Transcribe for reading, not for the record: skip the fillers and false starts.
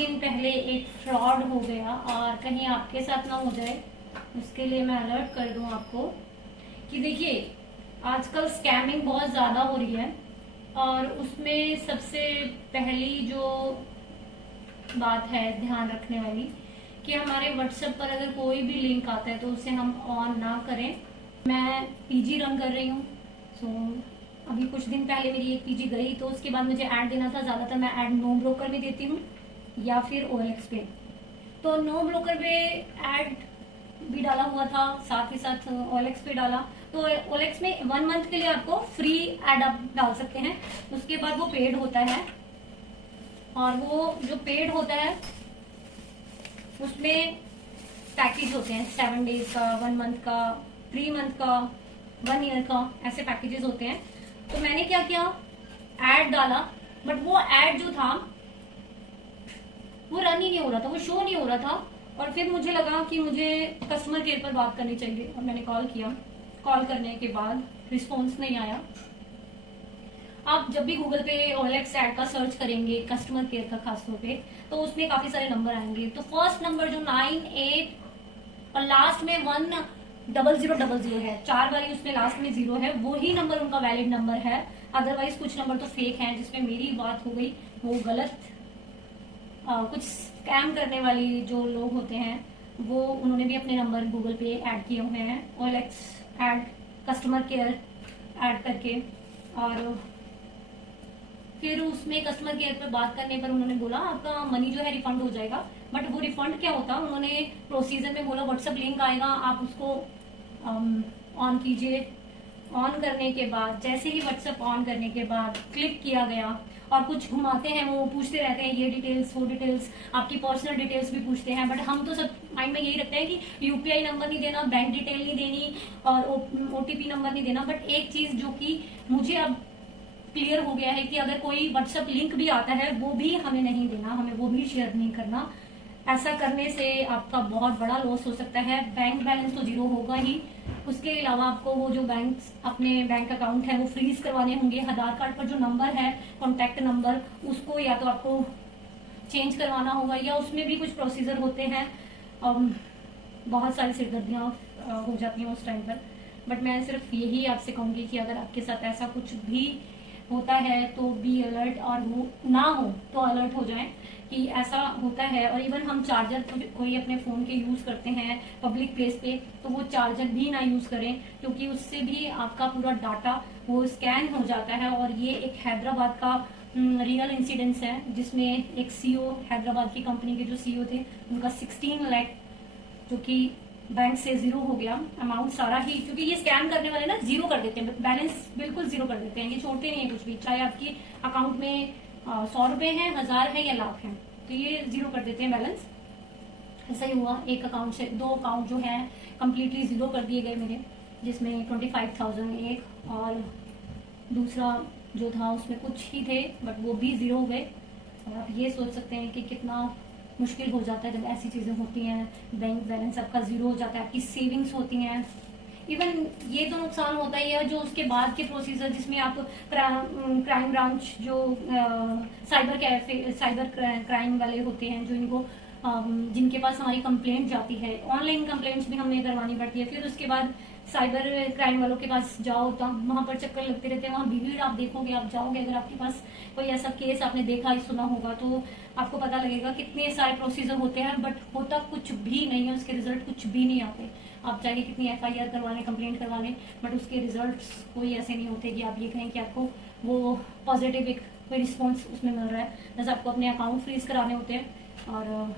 दिन पहले एक फ्रॉड हो गया और कहीं आपके साथ ना हो जाए, उसके लिए मैं अलर्ट कर दूं आपको कि देखिए आजकल स्कैमिंग बहुत ज़्यादा हो रही है। और उसमें सबसे पहली जो बात है ध्यान रखने वाली कि हमारे व्हाट्सएप पर अगर कोई भी लिंक आता है तो उसे हम ऑन ना करें। मैं पीजी रन कर रही हूँ, सो अभी कुछ दिन पहले मेरी एक पीजी गई तो उसके बाद मुझे ऐड देना था। ज़्यादातर मैं ऐड नो ब्रोकर में देती हूँ या फिर OLX पे। तो नो ब्रोकर पे ऐड भी डाला हुआ था, साथ ही साथ OLX पे डाला। तो OLX में 1 मंथ के लिए आपको फ्री ऐड आप डाल सकते हैं, उसके बाद वो पेड होता है। और वो जो पेड होता है उसमें पैकेज होते हैं 7 डेज का, 1 मंथ का, 3 मंथ का, 1 ईयर का, ऐसे पैकेजेस होते हैं। तो मैंने क्या किया, ऐड डाला, बट वो ऐड जो था वो रन ही नहीं हो रहा था, वो शो नहीं हो रहा था। और फिर मुझे लगा कि मुझे कस्टमर केयर पर बात करनी चाहिए और मैंने कॉल किया। कॉल करने के बाद रिस्पॉन्स नहीं आया। आप जब भी गूगल पे OLX ऐड का सर्च करेंगे, कस्टमर केयर का खासतौर पे, तो उसमें काफी सारे नंबर आएंगे। तो फर्स्ट नंबर जो 98 और लास्ट में 10000 है, 4 बारी उसमें लास्ट में 0 है, वो ही नंबर उनका वैलिड नंबर है। अदरवाइज कुछ नंबर तो फेक हैं जिसमें मेरी बात हो गई, वो गलत कुछ स्कैम करने वाली जो लोग होते हैं वो उन्होंने भी अपने नंबर गूगल पे ऐड किए हुए हैं, OLX add, customer care add करके। और फिर उसमें कस्टमर केयर पर बात करने पर उन्होंने बोला आपका मनी जो है रिफंड हो जाएगा। बट वो रिफंड क्या होता, उन्होंने प्रोसीजर में बोला व्हाट्सएप लिंक आएगा, आप उसको ऑन कीजिए। ऑन करने के बाद जैसे ही व्हाट्सएप ऑन करने के बाद क्लिक किया गया और कुछ घुमाते हैं, वो पूछते रहते हैं ये डिटेल्स वो डिटेल्स, आपकी पर्सनल डिटेल्स भी पूछते हैं। बट हम तो सब माइंड में यही रखते हैं कि UPI नंबर नहीं देना, बैंक डिटेल नहीं देनी और OTP नंबर नहीं देना। बट एक चीज जो कि मुझे अब क्लियर हो गया है कि अगर कोई व्हाट्सएप लिंक भी आता है वो भी हमें नहीं देना, हमें वो भी शेयर नहीं करना। ऐसा करने से आपका बहुत बड़ा लॉस हो सकता है। बैंक बैलेंस तो 0 होगा ही, उसके अलावा आपको वो जो अपने बैंक अकाउंट है वो फ्रीज करवाने होंगे। आधार कार्ड पर जो नंबर है कॉन्टैक्ट नंबर, उसको या तो आपको चेंज करवाना होगा या उसमें भी कुछ प्रोसीजर होते हैं। बहुत सारी सिरदर्दियाँ हो जाती हैं उस टाइम पर। बट मैं सिर्फ यही आपसे कहूँगी कि अगर आपके साथ ऐसा कुछ भी होता है तो बी अलर्ट, और वो ना हो तो अलर्ट हो जाएं कि ऐसा होता है। और इवन हम चार्जर कोई अपने फ़ोन के यूज़ करते हैं पब्लिक प्लेस पे, तो वो चार्जर भी ना यूज़ करें, क्योंकि उससे भी आपका पूरा डाटा वो स्कैन हो जाता है। और ये एक हैदराबाद का रियल इंसिडेंस है जिसमें एक CEO, हैदराबाद की कंपनी के जो CEO थे, उनका 16 लाख जो कि बैंक से 0 हो गया अमाउंट सारा ही। क्योंकि ये स्कैम करने वाले ना 0 कर देते हैं, बैलेंस बिल्कुल 0 कर देते हैं, ये छोड़ते नहीं है कुछ भी, चाहे आपकी अकाउंट में 100 रुपए हैं, 1000 है या लाख है, तो ये 0 कर देते हैं बैलेंस। ऐसा ही हुआ, एक अकाउंट से 2 अकाउंट जो है कम्प्लीटली 0 कर दिए गए मेरे, जिसमें 25,000 एक, और दूसरा जो था उसमें कुछ ही थे बट वो भी 0 हो गए। और आप ये सोच सकते हैं कि कितना मुश्किल हो जाता है जब ऐसी चीज़ें होती हैं। बैंक बैलेंस आपका 0 हो जाता है, आपकी सेविंग्स होती हैं। इवन ये तो नुकसान होता ही है जो उसके बाद के प्रोसीजर, जिसमें आप क्राइम ब्रांच जो साइबर क्राइम वाले होते हैं, जो इनको जिनके पास हमारी कंप्लेंट जाती है, ऑनलाइन कंप्लेंट्स भी हमें करवानी पड़ती है। फिर उसके बाद साइबर क्राइम वालों के पास जाओ तो वहाँ पर चक्कर लगते रहते हैं, वहाँ भीड़ आप देखोगे, आप जाओगे, अगर आपके पास कोई ऐसा केस आपने देखा ही सुना होगा तो आपको पता लगेगा कितने सारे प्रोसीजर होते हैं बट होता कुछ भी नहीं है, उसके रिजल्ट कुछ भी नहीं आते। आप चाहे कितनी FIR करवा लें, कंप्लेंट करवा लें, बट उसके रिजल्ट कोई ऐसे नहीं होते कि आप ये कहें कि आपको वो पॉजिटिव एक कोई रिस्पॉन्स उसमें मिल रहा है। जैसे आपको अपने अकाउंट फ्रीज कराने होते हैं और